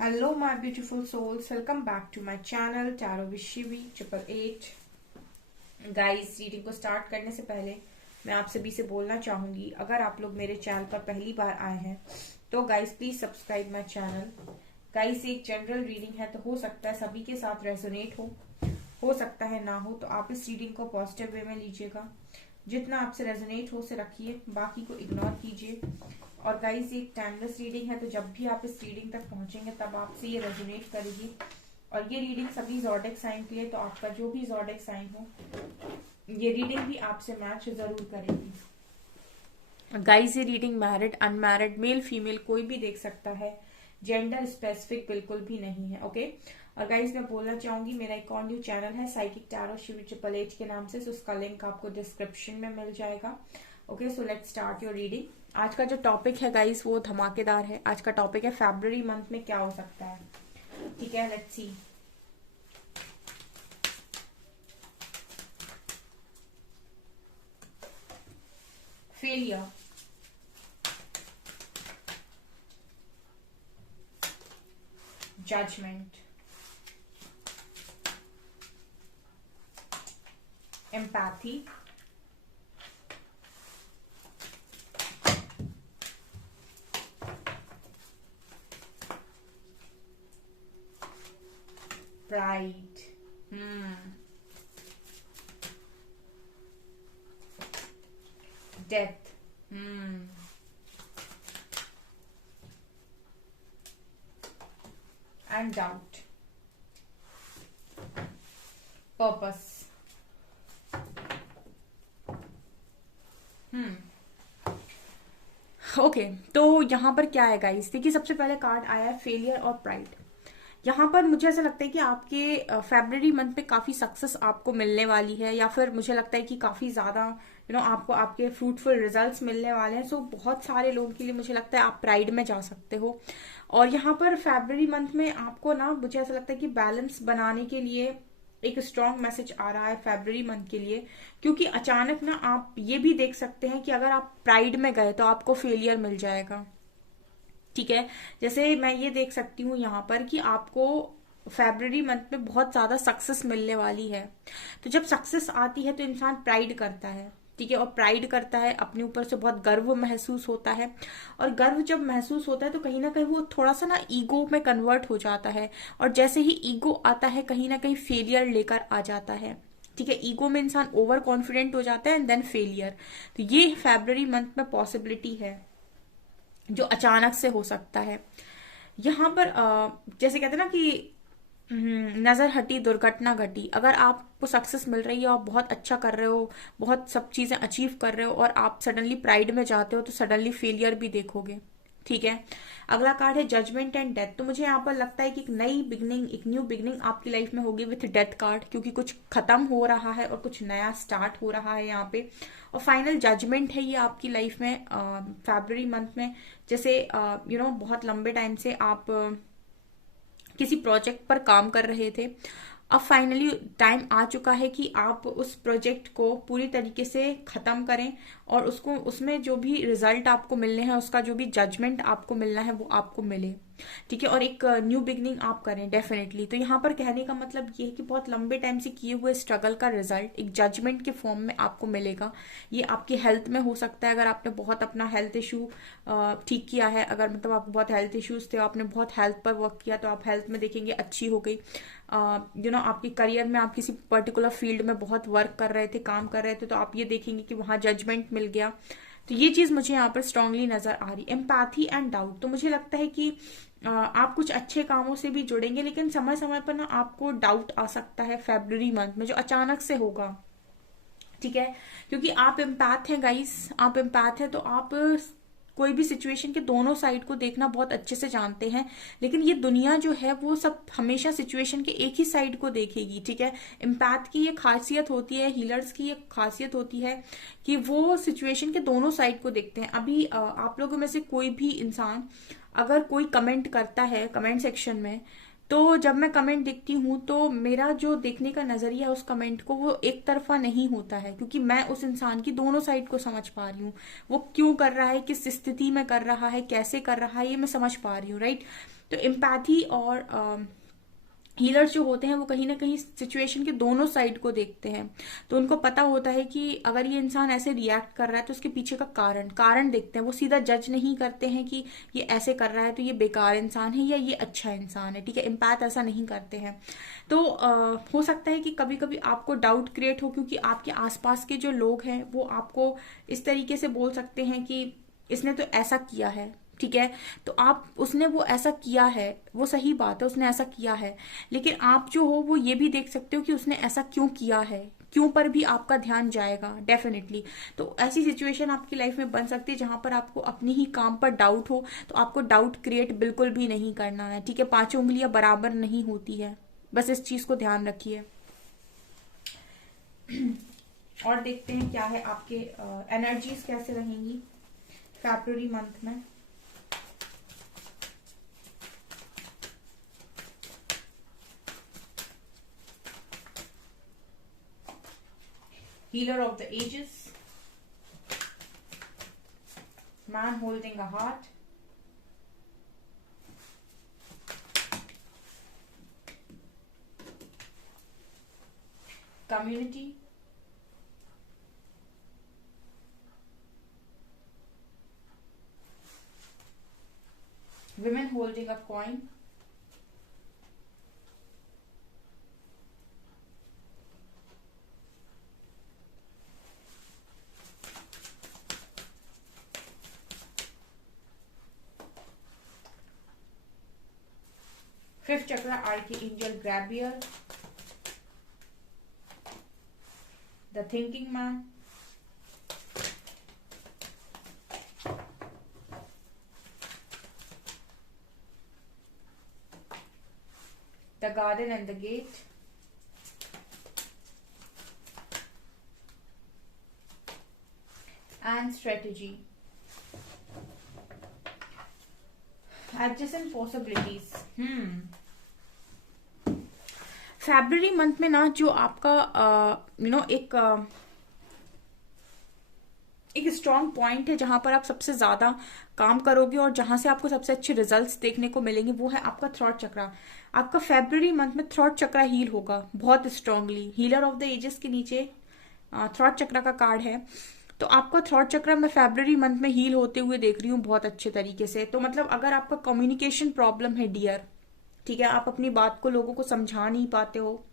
Hello my beautiful souls, welcome back to my channel Tarot with Shivi 888। Guys, reading को start करने से पहले मैं आप सभी से बोलना चाहूंगी, अगर आप लोग मेरे चैनल पर पहली बार आए हैं तो guys please subscribe my channel. Guys, एक जनरल रीडिंग है तो हो सकता है सभी के साथ रेजोनेट हो सकता है ना हो, तो आप इस रीडिंग को पॉजिटिव वे में लीजिएगा। जितना आपसे रेजोनेट हो उसे रखिए, बाकी को इग्नोर कीजिए। और गाइस, ये एक टाइमलेस रीडिंग है, तो जब भी आप इस रीडिंग तक पहुंचेंगे तब आपसे ये रेजोनेट करेगी। और ये रीडिंग सभी ज़ोडिएक साइन के लिए, तो आपका जो भी ज़ोडिएक साइन हो ये रीडिंग भी आपसे मैच जरूर करेगी। गाइस, ये reading married, unmarried, male female कोई भी देख सकता है, जेंडर स्पेसिफिक बिल्कुल भी नहीं है। ओके। और गाइस, मैं बोलना चाहूंगी मेरा एक और न्यू चैनल है साइकिक टैरो शिवी 888 के नाम से, तो उसका लिंक आपको डिस्क्रिप्शन में मिल जाएगा। Okay, so let's start your reading. आज का जो टॉपिक है गाइस वो धमाकेदार है। आज का टॉपिक है फरवरी मंथ में क्या हो सकता है। ठीक है, let's see. Failure, judgement, empathy, pride, death, and doubt, purpose. Okay, तो यहाँ पर क्या है गाइस, देखिए सबसे पहले कार्ड आया है फेलियर और प्राइड। यहाँ पर मुझे ऐसा लगता है कि आपके फरवरी मंथ में काफी सक्सेस आपको मिलने वाली है, या फिर मुझे लगता है कि काफी ज्यादा आपको आपके फ्रूटफुल रिजल्ट्स मिलने वाले हैं। सो बहुत सारे लोगों के लिए मुझे लगता है आप प्राइड में जा सकते हो। और यहाँ पर फरवरी मंथ में आपको ना, मुझे ऐसा लगता है कि बैलेंस बनाने के लिए एक स्ट्रॉन्ग मैसेज आ रहा है फरवरी मंथ के लिए, क्योंकि अचानक ना आप ये भी देख सकते हैं कि अगर आप प्राइड में गए तो आपको फेलियर मिल जाएगा। ठीक है, जैसे मैं ये देख सकती हूँ यहाँ पर कि आपको फरवरी मंथ में बहुत ज्यादा सक्सेस मिलने वाली है। तो जब सक्सेस आती है तो इंसान प्राइड करता है। ठीक है, और प्राइड करता है, अपने ऊपर से बहुत गर्व महसूस होता है। और गर्व जब महसूस होता है तो कहीं ना कहीं वो थोड़ा सा ना ईगो में कन्वर्ट हो जाता है। और जैसे ही ईगो आता है कहीं ना कहीं फेलियर लेकर आ जाता है। ठीक है, ईगो में इंसान ओवर कॉन्फिडेंट हो जाता है एंड देन फेलियर। तो ये फरवरी मंथ में पॉसिबिलिटी है जो अचानक से हो सकता है। यहाँ पर जैसे कहते हैं ना कि नजर हटी दुर्घटना घटी। अगर आपको सक्सेस मिल रही है, आप बहुत अच्छा कर रहे हो, बहुत सब चीजें अचीव कर रहे हो, और आप सडनली प्राइड में जाते हो तो सडनली फेलियर भी देखोगे। ठीक है, अगला कार्ड है जजमेंट एंड डेथ। तो मुझे यहाँ पर लगता है कि एक नई बिगनिंग, एक न्यू बिगनिंग आपकी लाइफ में होगी विथ डेथ कार्ड, क्योंकि कुछ खत्म हो रहा है और कुछ नया स्टार्ट हो रहा है यहाँ पे। और फाइनल जजमेंट है ये आपकी लाइफ में फरवरी मंथ में। जैसे बहुत लंबे टाइम से आप किसी प्रोजेक्ट पर काम कर रहे थे, अब फाइनली टाइम आ चुका है कि आप उस प्रोजेक्ट को पूरी तरीके से खत्म करें, और उसको, उसमें जो भी रिजल्ट आपको मिलने हैं, उसका जो भी जजमेंट आपको मिलना है वो आपको मिले। ठीक है, और एक न्यू बिगनिंग आप करें डेफिनेटली। तो यहाँ पर कहने का मतलब ये है कि बहुत लंबे टाइम से किए हुए स्ट्रगल का रिजल्ट एक जजमेंट के फॉर्म में आपको मिलेगा। ये आपकी हेल्थ में हो सकता है, अगर आपने बहुत अपना हेल्थ इशू ठीक किया है, अगर मतलब आपको बहुत हेल्थ इश्यूज थे, आपने बहुत हेल्थ पर वर्क किया, तो आप हेल्थ में देखेंगे अच्छी हो गई। आपकी करियर में आप किसी पर्टिकुलर फील्ड में बहुत वर्क कर रहे थे, काम कर रहे थे, तो आप ये देखेंगे कि वहां जजमेंट मिल गया। तो ये चीज मुझे यहाँ पर स्ट्रांगली नजर आ रही। एम्पैथी एंड डाउट, तो मुझे लगता है कि आप कुछ अच्छे कामों से भी जुड़ेंगे, लेकिन समय समय पर ना आपको डाउट आ सकता है फरवरी मंथ में, जो अचानक से होगा। ठीक है, क्योंकि आप एम्पैथ हैं गाइस, आप एम्पैथ हैं, तो आप कोई भी सिचुएशन के दोनों साइड को देखना बहुत अच्छे से जानते हैं। लेकिन ये दुनिया जो है वो सब हमेशा सिचुएशन के एक ही साइड को देखेगी। ठीक है, एम्पैथ की ये खासियत होती है, हीलर्स की ये खासियत होती है कि वो सिचुएशन के दोनों साइड को देखते हैं। अभी आप लोगों में से कोई भी इंसान अगर कोई कमेंट करता है कमेंट सेक्शन में, तो जब मैं कमेंट देखती हूँ तो मेरा जो देखने का नजरिया है उस कमेंट को वो एक तरफा नहीं होता है, क्योंकि मैं उस इंसान की दोनों साइड को समझ पा रही हूँ। वो क्यों कर रहा है, किस स्थिति में कर रहा है, कैसे कर रहा है, ये मैं समझ पा रही हूँ, राइट। तो एम्पैथी और हीलर्स जो होते हैं वो कहीं ना कहीं सिचुएशन के दोनों साइड को देखते हैं। तो उनको पता होता है कि अगर ये इंसान ऐसे रिएक्ट कर रहा है तो उसके पीछे का कारण कारण देखते हैं। वो सीधा जज नहीं करते हैं कि ये ऐसे कर रहा है तो ये बेकार इंसान है या ये अच्छा इंसान है, ठीक है। एम्पैथ ऐसा नहीं करते हैं। तो हो सकता है कि कभी कभी आपको डाउट क्रिएट हो, क्योंकि आपके आसपास के जो लोग हैं वो आपको इस तरीके से बोल सकते हैं कि इसने तो ऐसा किया है, ठीक है। तो आप उसने वो ऐसा किया है, वो सही बात है, उसने ऐसा किया है, लेकिन आप जो हो वो ये भी देख सकते हो कि उसने ऐसा क्यों किया है, क्यों पर भी आपका ध्यान जाएगा डेफिनेटली। तो ऐसी सिचुएशन आपकी लाइफ में बन सकती है जहां पर आपको अपनी ही काम पर डाउट हो, तो आपको डाउट क्रिएट बिल्कुल भी नहीं करना है, ठीक है। पांचों उंगलियां बराबर नहीं होती है, बस इस चीज को ध्यान रखिए। और देखते हैं क्या है आपके एनर्जीज कैसे रहेंगी फरवरी मंथ में। Healer of the ages, man holding a heart, community, women holding a coin, fifth chakra archangel Gabriel, the thinking man, the garden and the gate, and strategy, adjacent possibilities। February month में ना जो आपका एक strong point है जहां पर आप सबसे ज्यादा काम करोगे और जहां से आपको सबसे अच्छे रिजल्ट्स देखने को मिलेंगे, वो है आपका थ्रॉट चक्रा। आपका फरवरी मंथ में थ्रॉट चक्रा हील होगा बहुत strongly. Healer of the ages के नीचे थ्रॉट चक्रा का कार्ड है, तो आपका थ्रॉट चक्रा मैं फरवरी मंथ में हील होते हुए देख रही हूँ बहुत अच्छे तरीके से। तो मतलब अगर आपका कम्युनिकेशन प्रॉब्लम है डियर, ठीक है, आप अपनी बात को लोगों को समझा नहीं पाते हो,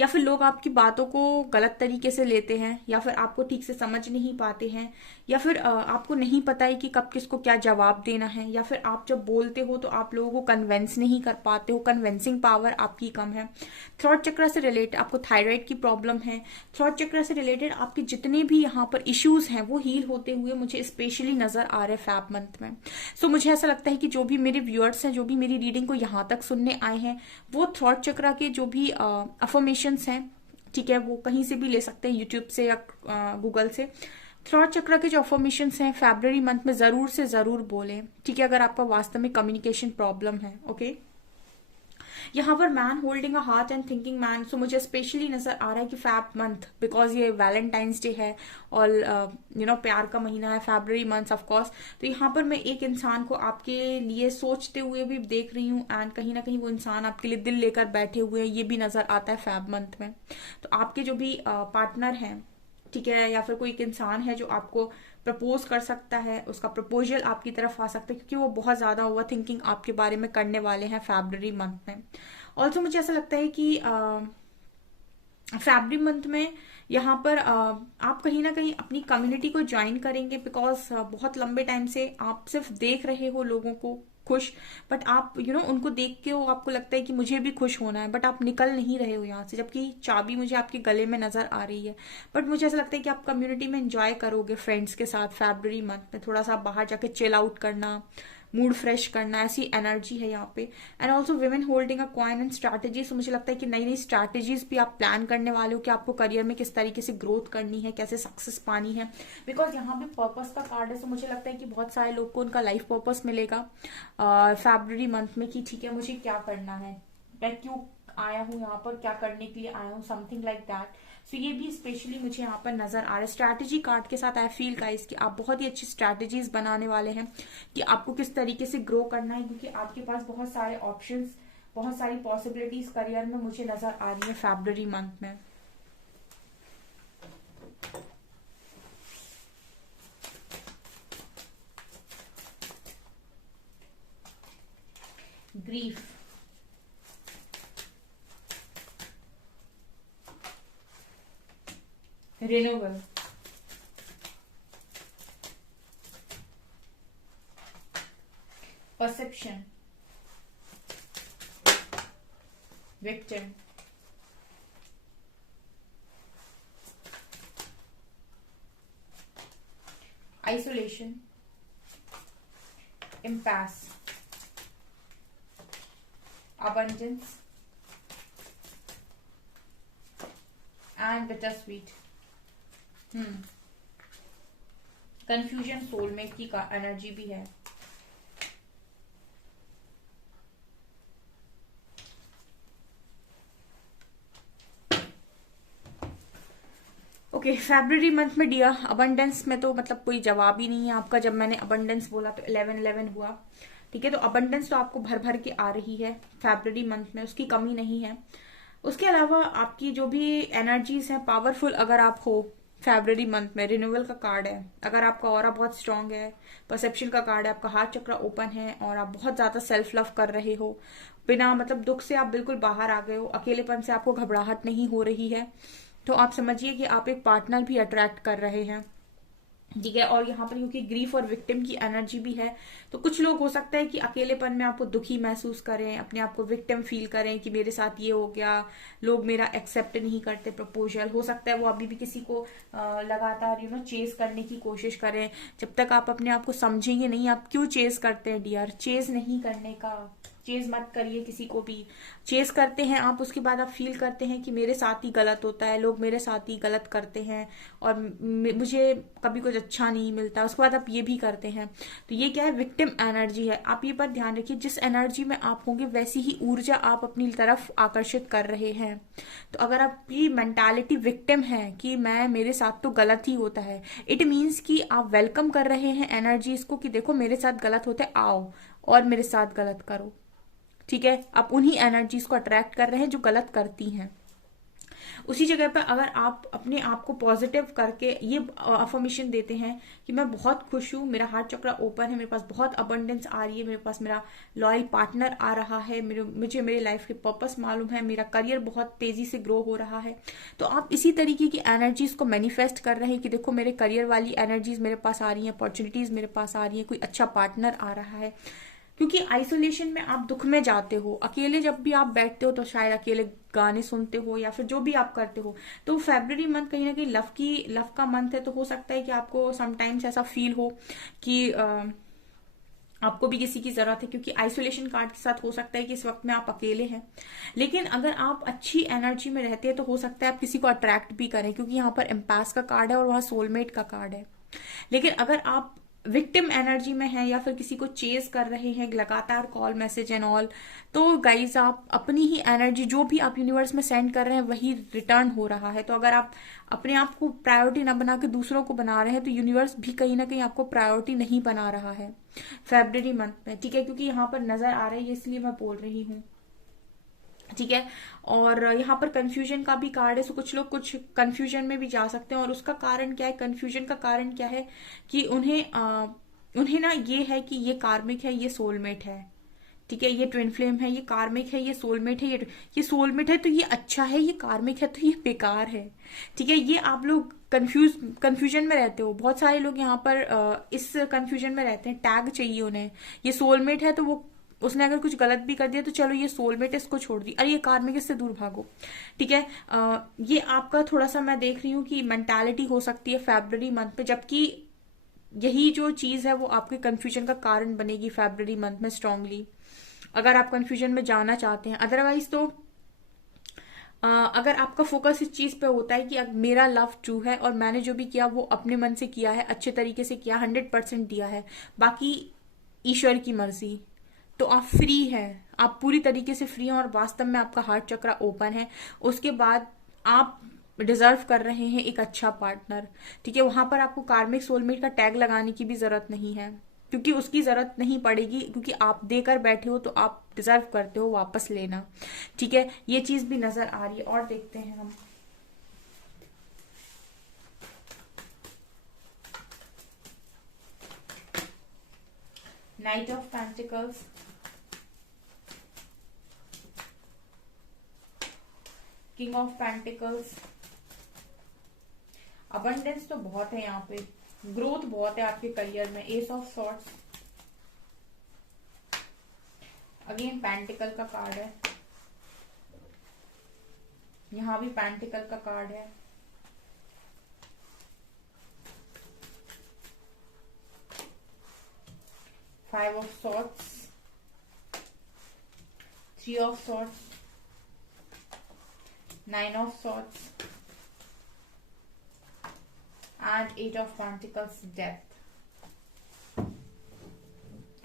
या फिर लोग आपकी बातों को गलत तरीके से लेते हैं, या फिर आपको ठीक से समझ नहीं पाते हैं, या फिर आपको नहीं पता है कि कब किसको क्या जवाब देना है, या फिर आप जब बोलते हो तो आप लोगों को कन्वेंस नहीं कर पाते हो, कन्वेंसिंग पावर आपकी कम है। थ्रॉट चक्र से रिलेटेड आपको थायराइड की प्रॉब्लम है। थ्रॉट चक्र से रिलेटेड आपके जितने भी यहाँ पर इश्यूज हैं वो हील होते हुए मुझे स्पेशली नजर आ रहे फैब मंथ में। सो मुझे ऐसा लगता है कि जो भी मेरे व्यूअर्स हैं, जो भी मेरी रीडिंग को यहाँ तक सुनने आए हैं, वो थ्रॉट चक्र के जो भी अफर्मेशंस हैं, ठीक है, वो कहीं से भी ले सकते हैं, यूट्यूब से या गूगल से। थ्रॉट चक्र के जो अफर्मेशंस हैं फरवरी मंथ में जरूर से जरूर बोलें, ठीक है, अगर आपका वास्तव में कम्युनिकेशन प्रॉब्लम है। ओके, यहाँ पर man holding a heart and thinking man, so मुझे स्पेशली नजर आ रहा है कि फैब मंथ, बिकॉज ये वैलेंटाइंस डे है और प्यार का महीना है फरवरी मंथ ऑफ कोर्स। तो यहाँ पर मैं एक इंसान को आपके लिए सोचते हुए भी देख रही हूँ, एंड कहीं ना कहीं वो इंसान आपके लिए दिल लेकर बैठे हुए हैं, ये भी नजर आता है फैब मंथ में। तो आपके जो भी पार्टनर हैं, ठीक है, या फिर कोई एक इंसान है जो आपको प्रपोज कर सकता है, उसका प्रपोजल आपकी तरफ आ सकता है, क्योंकि वो बहुत ज्यादा ओवर थिंकिंग आपके बारे में करने वाले हैं फरवरी मंथ में। ऑल्सो मुझे ऐसा लगता है कि फरवरी मंथ में यहाँ पर आप कहीं ना कहीं अपनी कम्युनिटी को ज्वाइन करेंगे, बिकॉज बहुत लंबे टाइम से आप सिर्फ देख रहे हो लोगों को खुश, बट आप उनको देख के वो आपको लगता है कि मुझे भी खुश होना है, बट आप निकल नहीं रहे हो यहाँ से, जबकि चाबी मुझे आपके गले में नजर आ रही है। बट मुझे ऐसा लगता है कि आप कम्युनिटी में एंजॉय करोगे फ्रेंड्स के साथ फरवरी मंथ में, थोड़ा सा बाहर जाके चिल आउट करना, मूड फ्रेश करना, ऐसी एनर्जी है यहाँ पे। And also women holding a coin and strategy, so मुझे लगता है कि नई नई स्ट्रैटेजीज भी आप प्लान करने वाले हो कि आपको करियर में किस तरीके से ग्रोथ करनी है, कैसे सक्सेस पानी है। बिकॉज यहाँ पे पर्पस का कार्ड है, सो मुझे लगता है कि बहुत सारे लोग को उनका लाइफ पर्पस मिलेगा फरवरी मंथ में कि ठीक है मुझे क्या करना है, मैं क्यों आया हूँ यहाँ पर, क्या करने के लिए आया हूँ, समथिंग लाइक दैट। सो ये भी स्पेशली मुझे यहाँ पर नजर आ रहा है स्ट्रैटेजी कार्ड के साथ। आई फील गाइस कि आप बहुत ही अच्छी स्ट्रैटेजीज बनाने वाले हैं कि आपको किस तरीके से ग्रो करना है, क्योंकि आपके पास बहुत सारे ऑप्शंस, बहुत सारी पॉसिबिलिटीज करियर में मुझे नजर आ रही है फरवरी मंथ में। Grief, renewal, perception, victim, isolation, impasse, abundance and bittersweet। Confusion soulmate की एनर्जी भी है। ओके, फरवरी मंथ में डियर अबंडेंस में तो मतलब कोई जवाब ही नहीं है आपका। जब मैंने अबंडेंस बोला तो 11-11 हुआ, ठीक है। तो अबंडेंस तो आपको भर भर के आ रही है फरवरी मंथ में, उसकी कमी नहीं है। उसके अलावा आपकी जो भी एनर्जीज हैं पावरफुल अगर आप हो फरवरी मंथ में, रिन्यूअल का कार्ड है, अगर आपका ऑरा बहुत स्ट्रांग है, परसेप्शन का कार्ड है, आपका हार्ट चक्र ओपन है और आप बहुत ज्यादा सेल्फ लव कर रहे हो, बिना मतलब दुख से आप बिल्कुल बाहर आ गए हो, अकेलेपन से आपको घबराहट नहीं हो रही है, तो आप समझिए कि आप एक पार्टनर भी अट्रैक्ट कर रहे हैं, ठीक है। और यहाँ पर क्योंकि ग्रीफ और विक्टिम की एनर्जी भी है, तो कुछ लोग हो सकता है कि अकेलेपन में आपको दुखी महसूस करें, अपने आप को विक्टिम फील करें कि मेरे साथ ये हो गया, लोग मेरा एक्सेप्ट नहीं करते प्रपोजल। हो सकता है वो अभी भी किसी को लगातार चेज करने की कोशिश करें। जब तक आप अपने आप को समझेंगे नहीं आप क्यों चेज करते हैं डियर, चेज नहीं करने का, चेज मत करिए किसी को भी। चेज करते हैं आप, उसके बाद आप फील करते हैं कि मेरे साथ ही गलत होता है, लोग मेरे साथ ही गलत करते हैं और मुझे कभी कुछ अच्छा नहीं मिलता, उसके बाद आप ये भी करते हैं। तो ये क्या है, विक्टिम एनर्जी है। आप ये पर ध्यान रखिए, जिस एनर्जी में आप होंगे वैसी ही ऊर्जा आप अपनी तरफ आकर्षित कर रहे हैं। तो अगर आपकी मेंटालिटी विक्टिम है कि मैं, मेरे साथ तो गलत ही होता है, इट मीन्स कि आप वेलकम कर रहे हैं एनर्जीज को कि देखो मेरे साथ गलत होता है, आओ और मेरे साथ गलत करो, ठीक है। आप उन्हीं एनर्जीज को अट्रैक्ट कर रहे हैं जो गलत करती हैं। उसी जगह पर अगर आप अपने आप को पॉजिटिव करके ये अफर्मेशन देते हैं कि मैं बहुत खुश हूँ, मेरा हार्ट चक्र ओपन है, मेरे पास बहुत अबंडेंस आ रही है, मेरे पास मेरा लॉयल पार्टनर आ रहा है, मुझे मेरे लाइफ के पर्पस मालूम है, मेरा करियर बहुत तेजी से ग्रो हो रहा है, तो आप इसी तरीके की एनर्जीज को मैनिफेस्ट कर रहे हैं कि देखो मेरे करियर वाली एनर्जीज मेरे पास आ रही है, अपॉर्चुनिटीज मेरे पास आ रही है, कोई अच्छा पार्टनर आ रहा है। क्योंकि आइसोलेशन में आप दुख में जाते हो, अकेले जब भी आप बैठते हो तो शायद अकेले गाने सुनते हो या फिर जो भी आप करते हो, तो फरवरी मंथ कहीं ना कहीं लव का मंथ है, तो हो सकता है कि आपको समटाइम्स ऐसा फील हो कि आपको भी किसी की जरूरत है, क्योंकि आइसोलेशन कार्ड के साथ हो सकता है कि इस वक्त में आप अकेले हैं। लेकिन अगर आप अच्छी एनर्जी में रहते हैं तो हो सकता है आप किसी को अट्रैक्ट भी करें, क्योंकि यहाँ पर एम्पास का कार्ड है और वहाँ सोलमेट का कार्ड है। लेकिन अगर आप विक्टिम एनर्जी में है या फिर किसी को चेज कर रहे हैं लगातार, कॉल मैसेज एंड ऑल, तो गाइज आप अपनी ही एनर्जी जो भी आप यूनिवर्स में सेंड कर रहे हैं वही रिटर्न हो रहा है। तो अगर आप अपने आप को प्रायोरिटी ना बना के दूसरों को बना रहे हैं तो यूनिवर्स भी कहीं ना कहीं आपको प्रायोरिटी नहीं बना रहा है फरवरी मंथ में, ठीक है। क्योंकि यहाँ पर नजर आ रही है इसलिए मैं बोल रही हूँ, ठीक है। और यहाँ पर कंफ्यूजन का भी कार्ड है, सो कुछ लोग कुछ कंफ्यूजन में भी जा सकते हैं। और उसका कारण क्या है, कंफ्यूजन का कारण क्या है कि उन्हें ना ये है कि ये कार्मिक है, ये सोलमेट है, ठीक है। ये ट्विन फ्लेम है, ये कार्मिक है, ये सोलमेट है, ये सोलमेट है तो ये अच्छा है, ये कार्मिक है तो ये बेकार है, ठीक है। ये आप लोग कंफ्यूजन में रहते हो। बहुत सारे लोग यहाँ पर इस कंफ्यूजन में रहते हैं, टैग चाहिए उन्हें, ये सोलमेट है तो वो, उसने अगर कुछ गलत भी कर दिया तो चलो ये सोलमेट है इसको छोड़ दी, अरे ये कार्मिक इससे दूर भागो, ठीक है। ये आपका थोड़ा सा मैं देख रही हूँ कि मेंटालिटी हो सकती है फरवरी मंथ पे, जबकि यही जो चीज है वो आपके कंफ्यूजन का कारण बनेगी फरवरी मंथ में स्ट्रांगली, अगर आप कंफ्यूजन में जाना चाहते हैं। अदरवाइज तो अगर आपका फोकस इस चीज पे होता है कि अब मेरा लव ट्रू है और मैंने जो भी किया वो अपने मन से किया है, अच्छे तरीके से किया, 100% दिया है, बाकी ईश्वर की मर्जी, तो आप फ्री हैं, आप पूरी तरीके से फ्री हैं और वास्तव में आपका हार्ट चक्र ओपन है। उसके बाद आप डिजर्व कर रहे हैं एक अच्छा पार्टनर, ठीक है। वहां पर आपको कार्मिक सोलमेट का टैग लगाने की भी जरूरत नहीं है, क्योंकि उसकी जरूरत नहीं पड़ेगी, क्योंकि आप देकर बैठे हो तो आप डिजर्व करते हो वापस लेना, ठीक है। ये चीज भी नजर आ रही है। और देखते हैं हम, night of pentacles, king of pentacles, abundance तो बहुत है यहाँ पे, ग्रोथ बहुत है आपके करियर में, ace of swords, again pentacle का कार्ड है, यहां भी पेंटिकल का कार्ड है, five of swords, three of swords, nine of swords and eight of pentacles, death.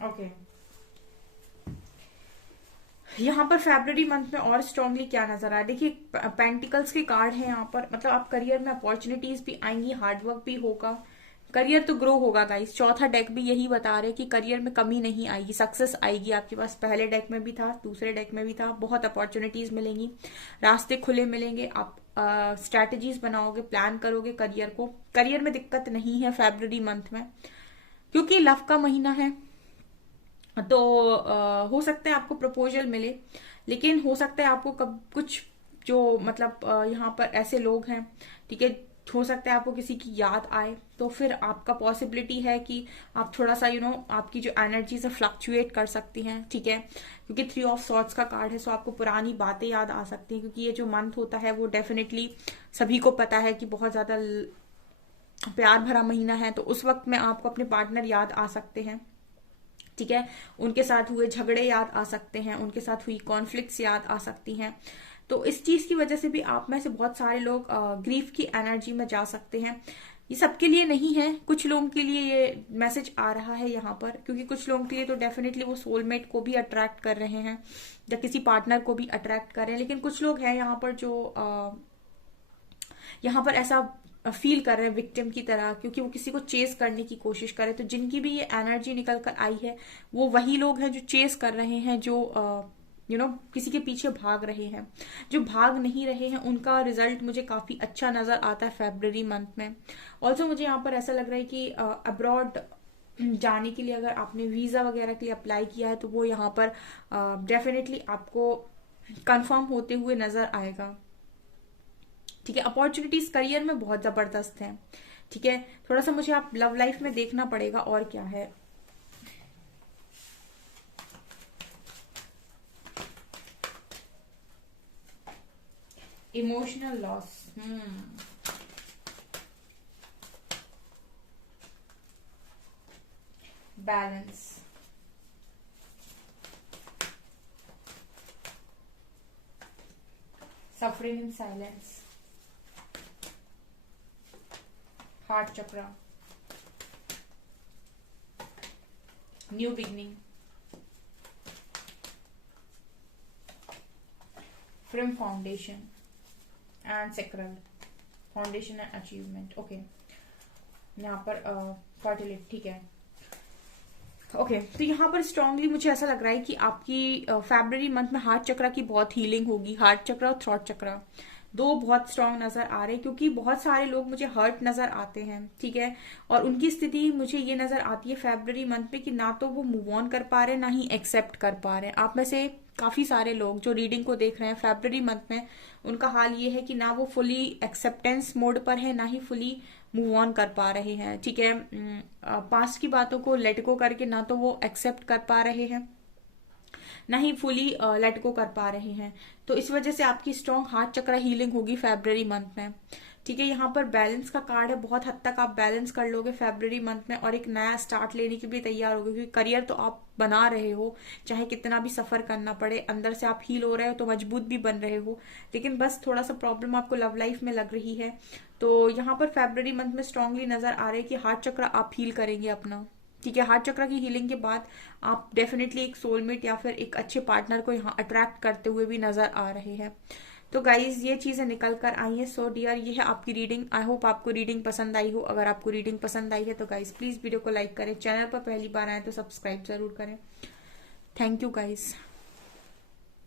Okay, यहाँ पर फेब्रुअरी मंथ में और स्ट्रांगली क्या नजर आ रहा है, देखिए पेंटिकल्स के कार्ड है यहाँ पर, मतलब आप करियर में अपॉर्चुनिटीज भी आएंगी, हार्डवर्क भी होगा, करियर तो ग्रो होगा गाइस। चौथा डेक भी यही बता रहे कि करियर में कमी नहीं आएगी, सक्सेस आएगी आपके पास, पहले डेक में भी था, दूसरे डेक में भी था, बहुत अपॉर्चुनिटीज मिलेंगी, रास्ते खुले मिलेंगे, आप स्ट्रैटेजीज बनाओगे, प्लान करोगे करियर को। करियर में दिक्कत नहीं है फेब्रुअरी मंथ में, क्योंकि लव का महीना है, तो हो सकता है आपको प्रपोजल मिले, लेकिन हो सकता है आपको कब कुछ जो मतलब यहाँ पर ऐसे लोग हैं, ठीक है, हो सकता है आपको किसी की याद आए, तो फिर आपका पॉसिबिलिटी है कि आप थोड़ा सा आपकी जो एनर्जी से फ्लक्चुएट कर सकती हैं, ठीक है, क्योंकि थ्री ऑफ सॉर्ट्स का कार्ड है, सो आपको पुरानी बातें याद आ सकती हैं, क्योंकि ये जो मंथ होता है वो डेफिनेटली सभी को पता है कि बहुत ज्यादा प्यार भरा महीना है, तो उस वक्त में आपको अपने पार्टनर याद आ सकते हैं, ठीक है, उनके साथ हुए झगड़े याद आ सकते हैं, उनके साथ हुई कॉन्फ्लिक्ट्स याद आ सकती हैं, तो इस चीज की वजह से भी आप में से बहुत सारे लोग ग्रीफ की एनर्जी में जा सकते हैं। ये सबके लिए नहीं है, कुछ लोगों के लिए ये मैसेज आ रहा है यहाँ पर, क्योंकि कुछ लोगों के लिए तो डेफिनेटली वो सोलमेट को भी अट्रैक्ट कर रहे हैं या किसी पार्टनर को भी अट्रैक्ट कर रहे हैं, लेकिन कुछ लोग हैं यहाँ पर जो यहाँ पर ऐसा फील कर रहे हैं विक्टिम की तरह, क्योंकि वो किसी को चेस करने की कोशिश कर रहे हैं। तो जिनकी भी ये एनर्जी निकल कर आई है वो वही लोग हैं जो चेस कर रहे हैं, जो किसी के पीछे भाग रहे हैं। जो भाग नहीं रहे हैं उनका रिजल्ट मुझे काफी अच्छा नजर आता है फेब्रुअरी मंथ में। ऑल्सो मुझे यहाँ पर ऐसा लग रहा है कि अब्रॉड जाने के लिए अगर आपने वीजा वगैरह के लिए अप्लाई किया है तो वो यहाँ पर डेफिनेटली आपको कंफर्म होते हुए नजर आएगा, ठीक है। अपॉर्चुनिटीज करियर में बहुत जबरदस्त हैं, ठीक है। थोड़ा सा मुझे आप लव लाइफ में देखना पड़ेगा और क्या है। Emotional loss, balance, suffering in silence, heart chakra, new beginning, from foundation and sacral, foundation and achievement. Okay, यहाँ पर फर्टिलिटी, ठीक है। ओके, तो यहाँ पर स्ट्रांगली मुझे ऐसा लग रहा है कि आपकी फेब्रुअरी मंथ में हार्ट चक्र की बहुत हीलिंग होगी, हार्ट चक्र और थ्रॉट चक्र दो बहुत स्ट्रांग नजर आ रहे हैं, क्योंकि बहुत सारे लोग मुझे हर्ट नजर आते हैं, ठीक है, और उनकी स्थिति मुझे ये नजर आती है फेब्रुअरी मंथ में कि ना तो वो मूव ऑन कर पा रहे हैं ना ही एक्सेप्ट कर पा रहे हैं। आप में से काफी सारे लोग जो रीडिंग को देख रहे हैं फेब्रुअरी मंथ में, उनका हाल ये है कि ना वो फुली एक्सेप्टेंस मोड पर है ना ही फुली मूव ऑन कर पा रहे हैं, ठीक है। पास्ट की बातों को लेट गो करके ना तो वो एक्सेप्ट कर पा रहे हैं ना ही फुली लेट गो कर पा रहे हैं, तो इस वजह से आपकी स्ट्रॉन्ग हार्ट चक्र हीलिंग होगी फेब्रुअरी मंथ में, ठीक है। यहाँ पर बैलेंस का कार्ड है, बहुत हद तक आप बैलेंस कर लोगे फरवरी मंथ में और एक नया स्टार्ट लेने के लिए तैयार होगे, क्योंकि करियर तो आप बना रहे हो, चाहे कितना भी सफर करना पड़े, अंदर से आप हील हो रहे हो तो मजबूत भी बन रहे हो। लेकिन बस थोड़ा सा प्रॉब्लम आपको लव लाइफ में लग रही है। तो यहाँ पर फरवरी मंथ में स्ट्रांगली नजर आ रहा है कि हार्ट चक्र आप हील करेंगे अपना। ठीक है, हार्ट चक्र की हीलिंग के बाद आप डेफिनेटली एक सोलमेट या फिर एक अच्छे पार्टनर को यहाँ अट्रैक्ट करते हुए भी नजर आ रहे हैं। तो गाइज ये चीजें निकल कर आई हैं। सो डियर, ये है आपकी रीडिंग। आई होप आपको रीडिंग पसंद आई हो। अगर आपको रीडिंग पसंद आई है तो गाइज प्लीज वीडियो को लाइक करें, चैनल पर पहली बार आए तो सब्सक्राइब जरूर करें। Thank you guys.